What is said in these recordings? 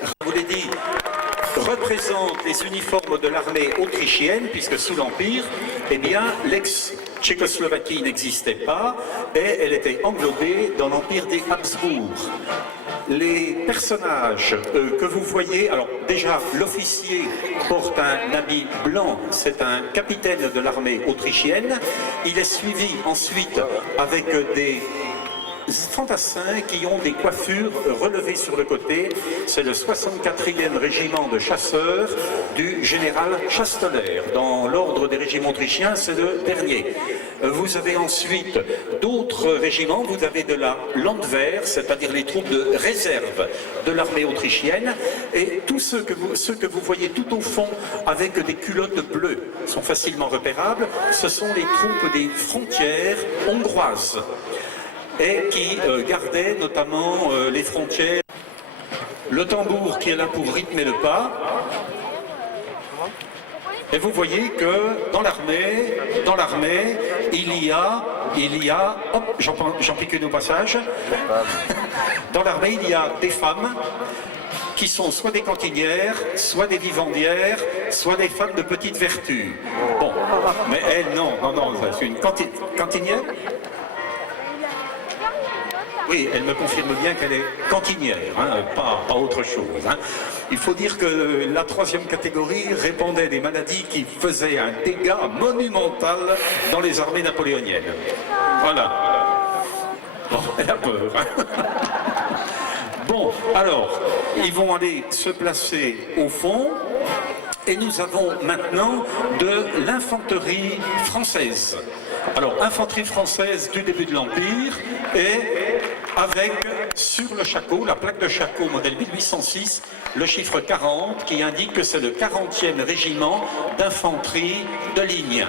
je vous l'ai dit, représente les uniformes de l'armée autrichienne, puisque sous l'Empire, eh bien, l'ex-Tchécoslovaquie n'existait pas et elle était englobée dans l'Empire des Habsbourg. Les personnages que vous voyez, alors déjà l'officier porte un habit blanc, c'est un capitaine de l'armée autrichienne. Il est suivi ensuite avec des fantassins qui ont des coiffures relevées sur le côté. C'est le 64e régiment de chasseurs du général Chasteler. Dans l'ordre des régiments autrichiens, c'est le dernier. Vous avez ensuite d'autres régiments. Vous avez de la Landwehr, c'est-à-dire les troupes de réserve de l'armée autrichienne. Et tous ceux que vous voyez tout au fond avec des culottes bleues sont facilement repérables. Ce sont les troupes des frontières hongroises et qui gardaient notamment les frontières. Le tambour qui est là pour rythmer le pas. Et vous voyez que dans l'armée, il y a, hop, j'en pique une au passage. Dans l'armée, il y a des femmes qui sont soit des cantinières, soit des vivandières, soit des femmes de petite vertu. Bon, mais elle, non, c'est une cantinière. Oui, elle me confirme bien qu'elle est cantinière, hein, pas autre chose. Hein. Il faut dire que la troisième catégorie répondait des maladies qui faisaient un dégât monumental dans les armées napoléoniennes. Voilà. Bon, elle a peur. Hein. Bon, alors, ils vont aller se placer au fond. Et nous avons maintenant de l'infanterie française. Alors, infanterie française du début de l'Empire et avec sur le shako, la plaque de shako modèle 1806, le chiffre 40 qui indique que c'est le 40e régiment d'infanterie de ligne.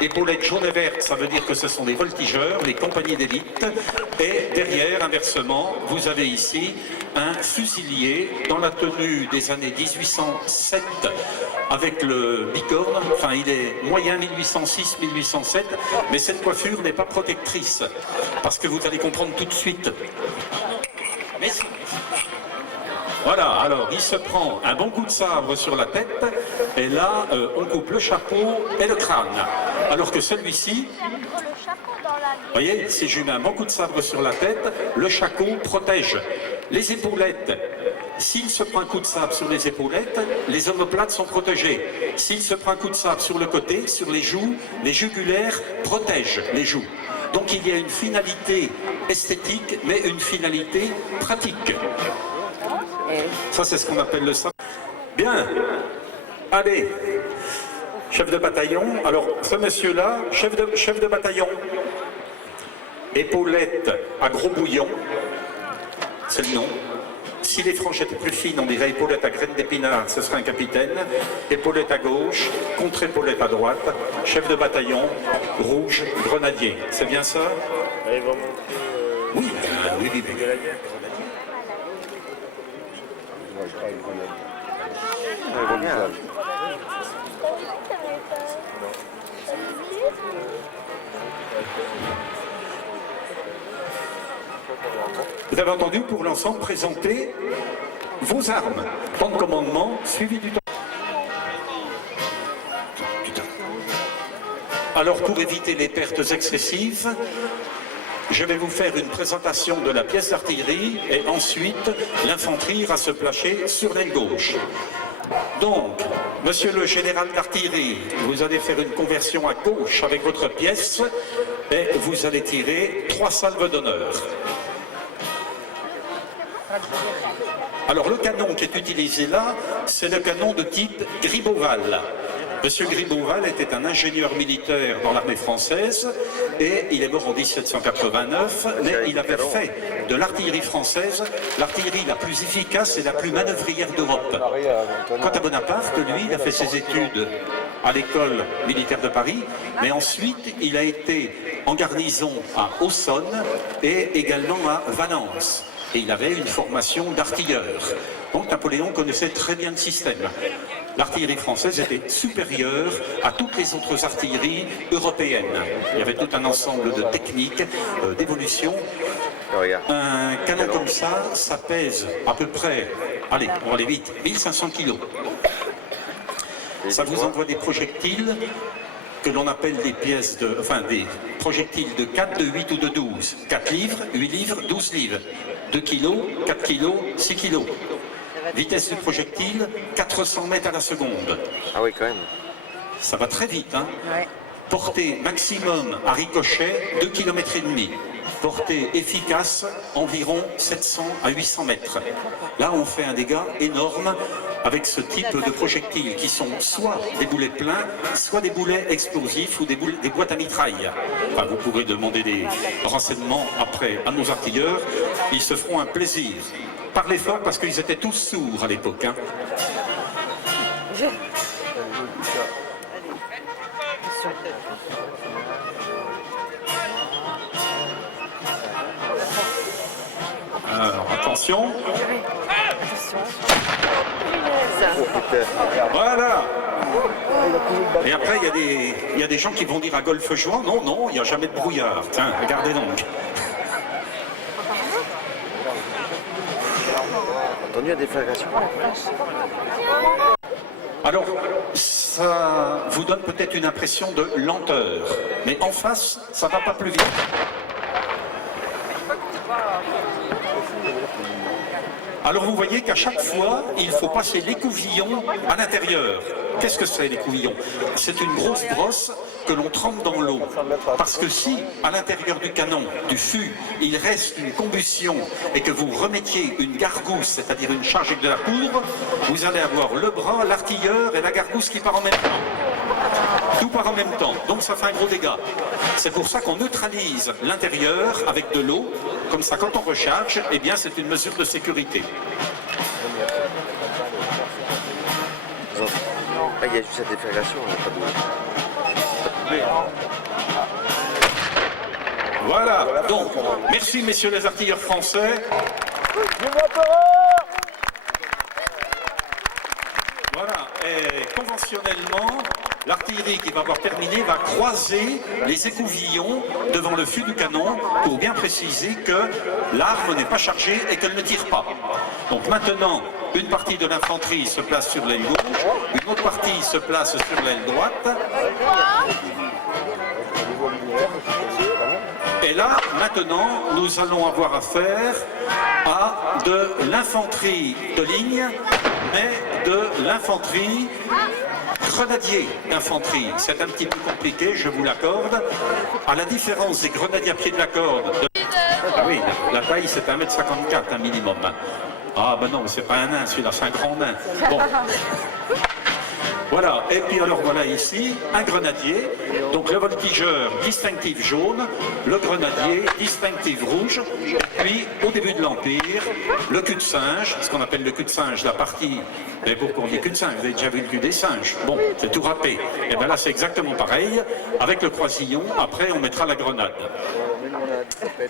Épaulettes jaunes et vertes, ça veut dire que ce sont les voltigeurs, les compagnies d'élite. Et derrière, inversement, vous avez ici un fusilier dans la tenue des années 1807 avec le bicorne. Enfin, il est moyen 1806-1807, mais cette coiffure n'est pas protectrice parce que vous allez comprendre tout de suite. Mais si. Voilà, alors il se prend un bon coup de sabre sur la tête, et là, on coupe le chapeau et le crâne. Alors que celui-ci, vous voyez, si je lui mets un bon coup de sabre sur la tête, le shako protège. Les épaulettes, s'il se prend un coup de sabre sur les épaulettes, les omoplates sont protégées. S'il se prend un coup de sabre sur le côté, sur les joues, les jugulaires protègent les joues. Donc il y a une finalité esthétique, mais une finalité pratique. Ça, c'est ce qu'on appelle le sabre. Bien. Allez. Chef de bataillon. Alors, ce monsieur-là, chef de bataillon. Épaulette à gros bouillon. C'est le nom. Si les franges étaient plus fines, on dirait épaulette à graines d'épinards, ce serait un capitaine. Épaulette à gauche, contre-épaulette à droite. Chef de bataillon, rouge, grenadier. C'est bien ça? Oui, oui. Vous avez entendu pour l'ensemble présenter vos armes. Temps de commandement suivi du temps. Alors pour éviter les pertes excessives, je vais vous faire une présentation de la pièce d'artillerie et ensuite l'infanterie ira se placer sur l'aile gauche. Donc, monsieur le général d'artillerie, vous allez faire une conversion à gauche avec votre pièce et vous allez tirer 3 salves d'honneur. Alors le canon qui est utilisé là, c'est le canon de type Gribeauval. Monsieur Gribeauval était un ingénieur militaire dans l'armée française et il est mort en 1789, mais il avait fait de l'artillerie française l'artillerie la plus efficace et la plus manœuvrière d'Europe. Quant à Bonaparte, lui, il a fait ses études à l'école militaire de Paris, mais ensuite il a été en garnison à Aussonne et également à Valence. Et il avait une formation d'artilleur. Donc Napoléon connaissait très bien le système. L'artillerie française était supérieure à toutes les autres artilleries européennes. Il y avait tout un ensemble de techniques, d'évolution. Un canon comme ça, ça pèse à peu près allez, on va aller vite, 1500 kilos. Ça vous envoie des projectiles que l'on appelle des pièces de, enfin des projectiles de 4, de 8 ou de 12. 4 livres, 8 livres, 12 livres. 2 kilos, 4 kilos, 6 kilos. Vitesse du projectile, 400 mètres à la seconde. Ah oui, quand même. Ça va très vite, hein. Ouais. Portée maximum à ricochet, 2,5 km. Portée efficace, environ 700 à 800 mètres. Là, on fait un dégât énorme avec ce type de projectiles qui sont soit des boulets pleins, soit des boulets explosifs ou des boîtes à mitraille. Enfin, vous pourrez demander des renseignements après à nos artilleurs. Ils se feront un plaisir. Parlez fort parce qu'ils étaient tous sourds à l'époque. Hein. Alors, attention. Voilà. Et après, il y a des gens qui vont dire à golfe jouant, non, non, il n'y a jamais de brouillard. Tiens, regardez donc. Entendu la déflagration. Alors, ça vous donne peut-être une impression de lenteur, mais en face, ça ne va pas plus vite. Alors vous voyez qu'à chaque fois, il faut passer l'écouvillon à l'intérieur. Qu'est-ce que c'est l'écouvillon? C'est une grosse brosse que l'on trempe dans l'eau. Parce que si, à l'intérieur du canon, du fût, il reste une combustion et que vous remettiez une gargousse, c'est-à-dire une charge avec de la poudre, vous allez avoir le bras, l'artilleur et la gargousse qui part en même temps. Tout part en même temps, donc ça fait un gros dégât. C'est pour ça qu'on neutralise l'intérieur avec de l'eau. Comme ça, quand on recharge, eh bien, c'est une mesure de sécurité. Ah, il y a juste la déflagration, Voilà, donc, merci messieurs les artilleurs français. Voilà, et conventionnellement, l'artillerie qui va avoir terminé va croiser les écouvillons devant le fût du canon pour bien préciser que l'arme n'est pas chargée et qu'elle ne tire pas. Donc maintenant, une partie de l'infanterie se place sur l'aile gauche, une autre partie se place sur l'aile droite. Et là, maintenant, nous allons avoir affaire à de l'infanterie de ligne, mais de l'infanterie grenadier infanterie. C'est un petit peu compliqué, je vous l'accorde. À la différence des grenadiers à pied de la corde. Ah oui, la taille c'est 1,54 m un minimum. Ah ben non, c'est pas un nain, celui-là, c'est un grand nain. Bon. Voilà, et puis alors voilà ici, un grenadier, donc le voltigeur distinctif jaune, le grenadier distinctif rouge, puis au début de l'Empire, le cul-de-singe, ce qu'on appelle le cul-de-singe, la partie, mais pourquoi on dit cul-de-singe, vous avez déjà vu le cul des singes, bon, c'est tout râpé, et bien là c'est exactement pareil, avec le croisillon, après on mettra la grenade.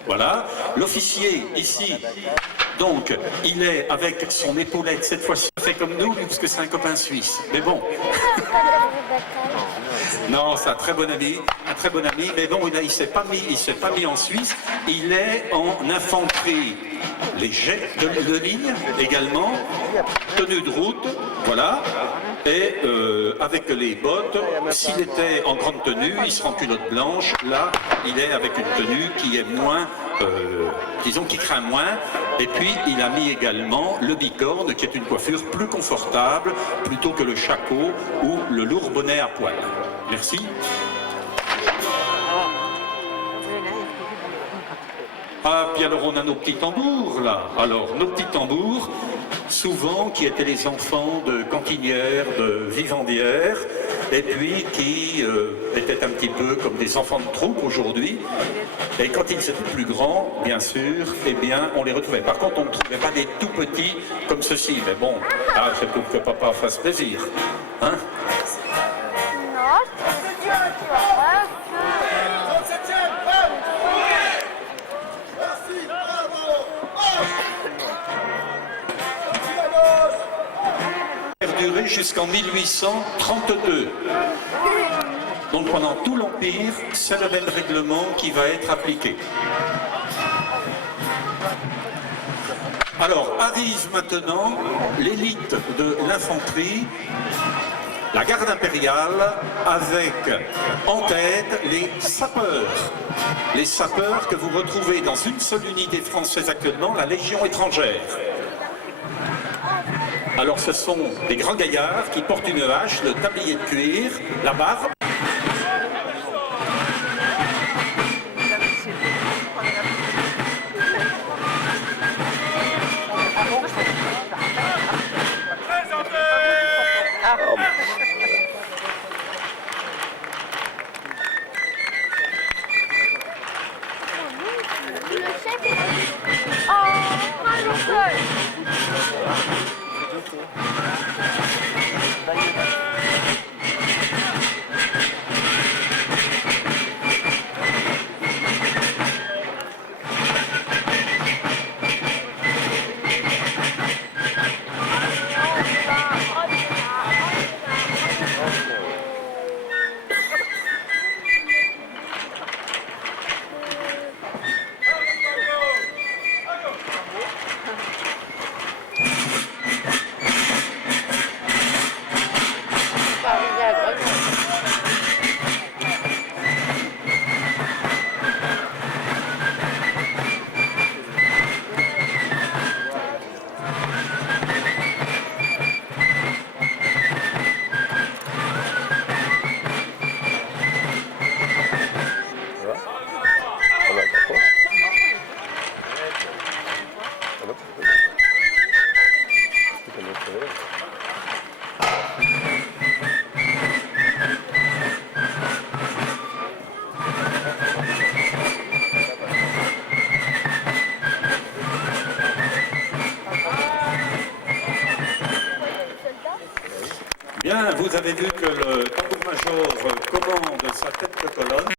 Voilà, l'officier ici, donc il est avec son épaulette, cette fois-ci fait comme nous, parce que c'est un copain suisse, mais bon. Non, c'est un très bon ami, mais bon, il s'est pas mis en Suisse, il est en infanterie léger de ligne également, tenue de route, voilà, et avec les bottes, s'il était en grande tenue, il sera en culotte blanche, là, il est avec une tenue qui est moins, disons qui craint moins, et puis il a mis également le bicorne, qui est une coiffure plus confortable, plutôt que le shako ou le lourd bonnet à poil. Merci. Ah, puis alors on a nos petits tambours là. Alors, nos petits tambours, souvent qui étaient les enfants de cantinières, de vivandières, et puis qui étaient un petit peu comme des enfants de troupe aujourd'hui. Et quand ils étaient plus grands, bien sûr, eh bien, on les retrouvait. Par contre, on ne trouvait pas des tout petits comme ceci. Mais bon, ah, c'est pour que papa fasse plaisir. Hein? Duré jusqu'en 1832. Donc pendant tout l'Empire, c'est le même règlement qui va être appliqué. Alors, arrive maintenant l'élite de l'infanterie, la garde impériale, avec en tête les sapeurs. Les sapeurs que vous retrouvez dans une seule unité française actuellement, la Légion étrangère. Alors ce sont des grands gaillards qui portent une hache, le tablier de cuir, la barbe. Bien, vous avez vu que le tambour-major commande sa tête de colonne.